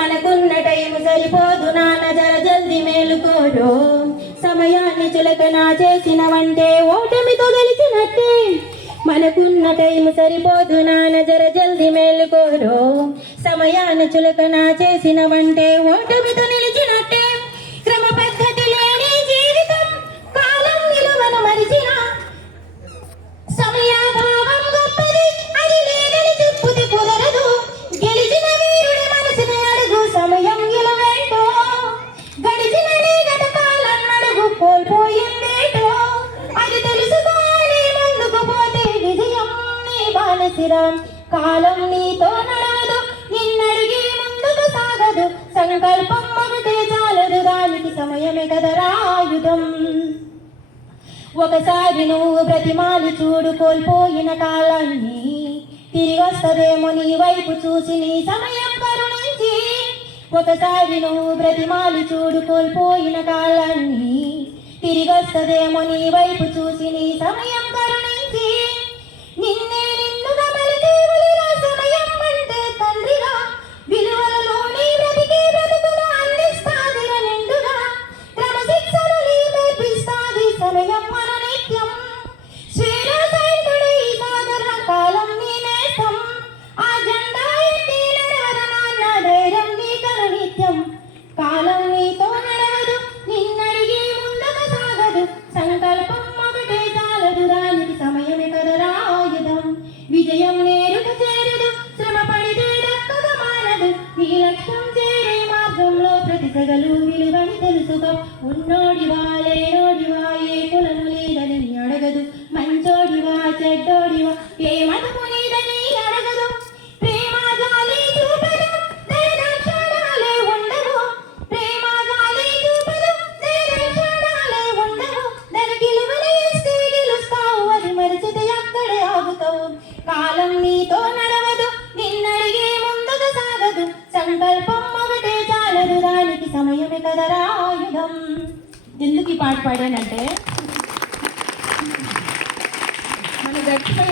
మనకున్న టైం సరిపోదు నాన్న జర జల్ది మేలుకోరు సమయాన్ని చులకన చేసినవంటే ఓటమితో గెలిచినట్టే. మనకున్న టైం సరిపోదు నాన్న జర జల్ది మేలుకోరు సమయాన్ని చులకన చేసినవంటే ఓటమితో నిలిచిన బాలసిరం కాలం నీతో నడవదు నిన్నడిగి ముందుకు సాగదు. సంకల్పం ఒకటే చాలదు దానికి సమయమే కదరా ఆయుధం ఒకసారి నువ్వు బ్రతిమాలి చూడు కోల్పోయిన కాలాన్ని. తిరిగి వస్తదేమో నీ వైపు చూసి నీ సమయం కరుణించి. ఒకసారి నువ్వు బ్రతిమాలు చూడు కోల్పోయిన కాలాన్ని. తిరిగి వస్తదేమో నీ వైపు చూసి నీ సమయం మార్గంలో ప్రతి సగలు విలువని తెలుసుకో ఉన్నోడివా లేనోడివా ఏ కులం సమయమే కదరా ఆయుధం ఎందుకు ఈ పాట పాడానంటే? మన గట్టిపై